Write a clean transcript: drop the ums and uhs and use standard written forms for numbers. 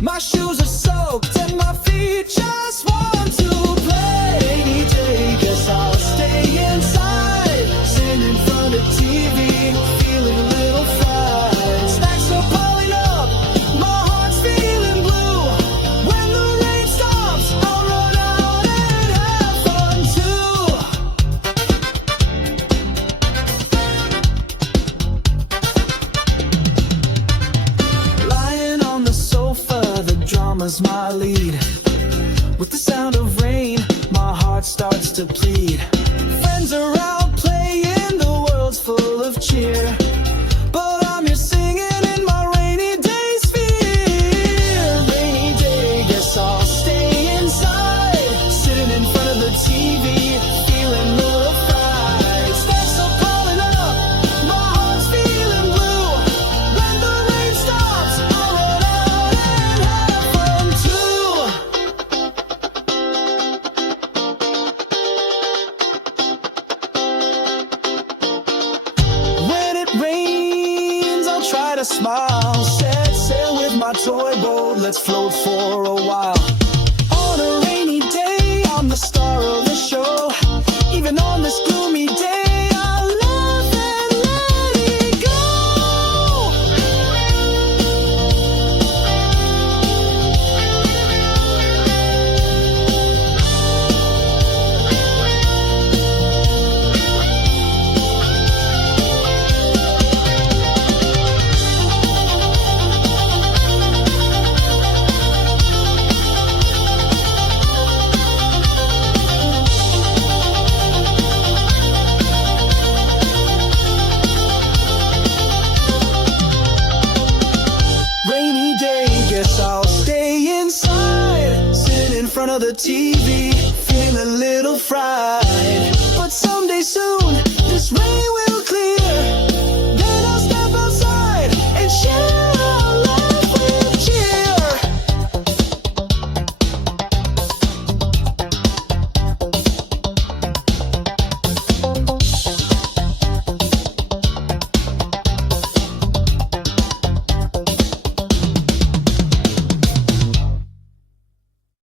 My shoes are soaked and my feet just want to play. Rainy day, guess I'll stay inside, sitting in front of TV, feeling a little fried. Stacks are piling up, my heart's feeling blue. When the rain stops, I'll run out and have fun too. Lying on the sofa, the drama's my lead. With the sound of rain, my heart starts to plead. Friends are out playing, the world's full of cheer, but I'm here singing in my rainy day sphere. Rainy day, guess I'll stay inside, sitting in front of the TV, feeling a little fried. Stacks are piling up, my heart's feeling blue. When the rain stops, I'll run out and have fun too. When it rains, I'll try to smile. Set sail with my toy boat, let's float for a while. On a rainy day, I'm the star of the show. Even on this gloomy day, I'll laugh and let it go. Rainy day, guess I'll stay inside, sitting in front of the TV, feeling a little fried. But someday soon